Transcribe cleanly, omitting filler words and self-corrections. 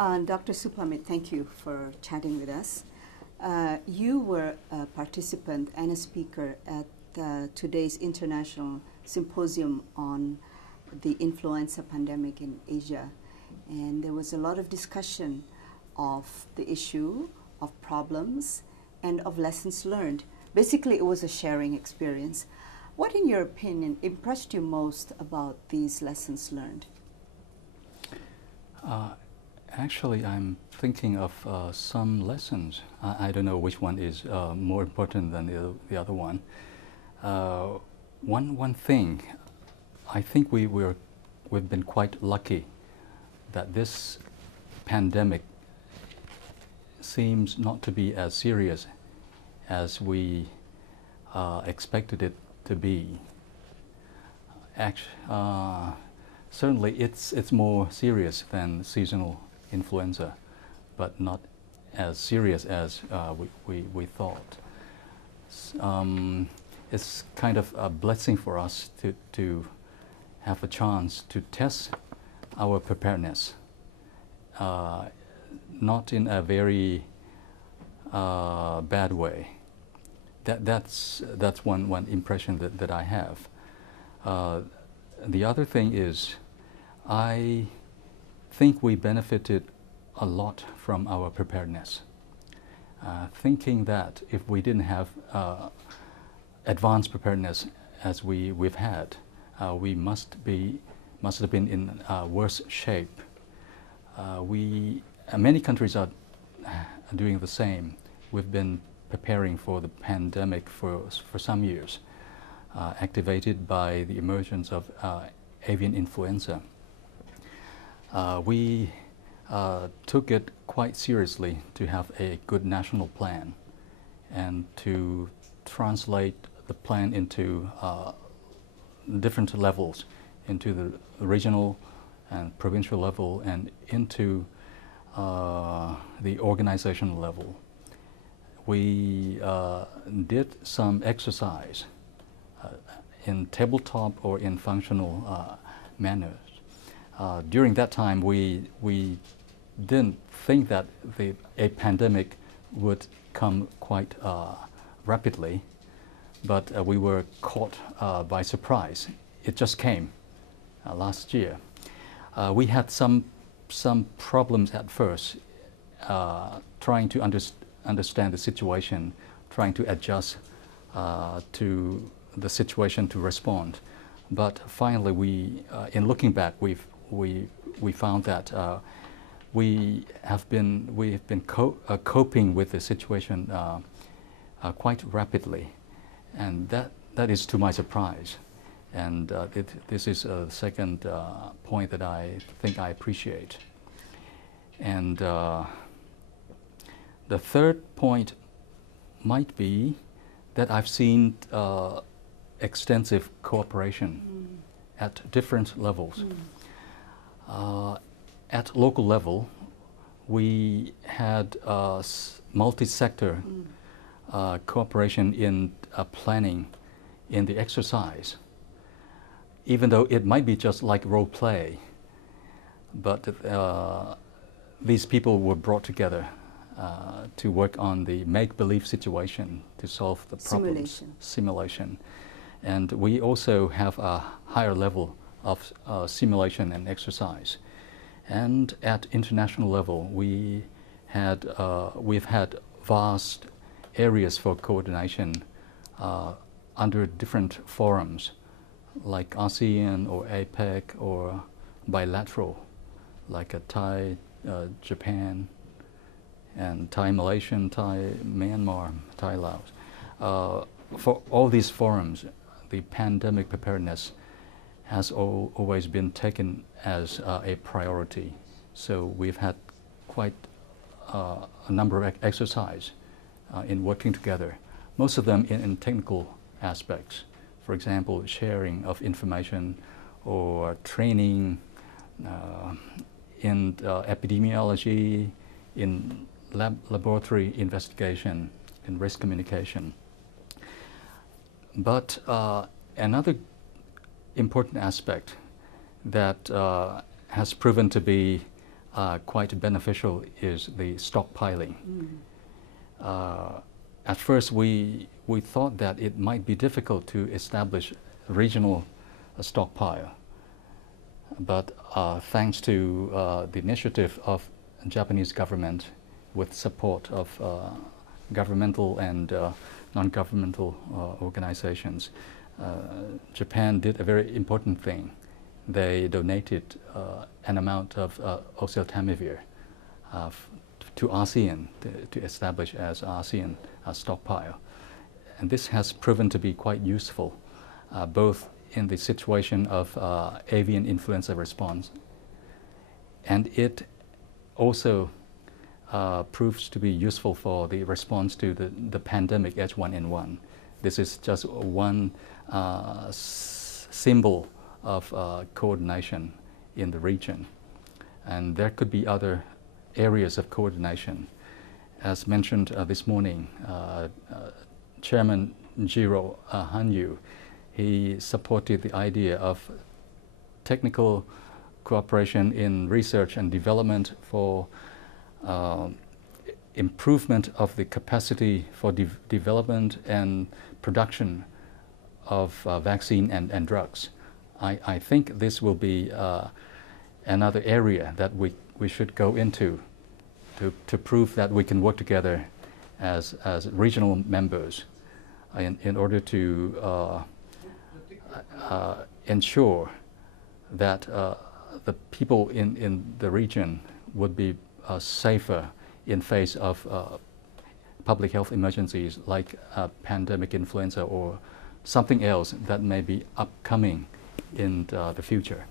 Dr. Supamit, thank you for chatting with us. You were a participant and a speaker at today's international symposium on the influenza pandemic in Asia. And there was a lot of discussion of the issue, of problems, and of lessons learned. Basically, it was a sharing experience. What, in your opinion, impressed you most about these lessons learned? Actually, I'm thinking of some lessons. I don't know which one is more important than the other one. One thing, I think we've been quite lucky that this pandemic seems not to be as serious as we expected it to be. Certainly, it's more serious than seasonal influenza, but not as serious as we thought. It's kind of a blessing for us to have a chance to test our preparedness, not in a very bad way. That's one impression that I have. The other thing is, I think we benefited a lot from our preparedness. Thinking that if we didn't have advanced preparedness as we've had, we must have been in worse shape. Many countries are doing the same. We've been preparing for the pandemic for some years, activated by the emergence of avian influenza. We took it quite seriously to have a good national plan and to translate the plan into different levels, into the regional and provincial level and into the organizational level. We did some exercise in tabletop or in functional manners. During that time, we didn't think that a pandemic would come quite rapidly, but we were caught by surprise. It just came last year. We had some problems at first, trying to understand the situation, trying to adjust to the situation to respond. But finally, in looking back, we found that we have been coping with the situation quite rapidly, and that is to my surprise. And this is a second point that I think I appreciate. And the third point might be that I've seen extensive cooperation at different levels. At local level, we had multi-sector cooperation in planning, in the exercise, even though it might be just like role play. But these people were brought together to work on the make-believe situation to solve the problems. Simulation. And we also have a higher level of simulation and exercise. And at international level, we've had vast areas for coordination under different forums, like ASEAN or APEC or bilateral, like a Thai, Japan, and Thai Malaysian, Thai Myanmar, Thai Laos. For all these forums, the pandemic preparedness has always been taken as a priority. So we've had quite a number of exercises in working together, most of them in technical aspects. For example, sharing of information or training in epidemiology, in laboratory investigation, in risk communication. But another important aspect that has proven to be quite beneficial is the stockpiling. At first, we thought that it might be difficult to establish regional stockpile, but thanks to the initiative of Japanese government with support of governmental and non-governmental organizations, Japan did a very important thing. They donated an amount of oseltamivir to ASEAN to establish as ASEAN stockpile. And this has proven to be quite useful, both in the situation of avian influenza response, and it also proves to be useful for the response to the pandemic H1N1. This is just one symbol of coordination in the region. And there could be other areas of coordination. As mentioned this morning, Chairman Jiro Hanyu, he supported the idea of technical cooperation in research and development for improvement of the capacity for development and production of vaccine and drugs. I think this will be another area that we should go into to prove that we can work together as regional members in order to ensure that the people in the region would be safer in face of public health emergencies like pandemic influenza or something else that may be upcoming in the future.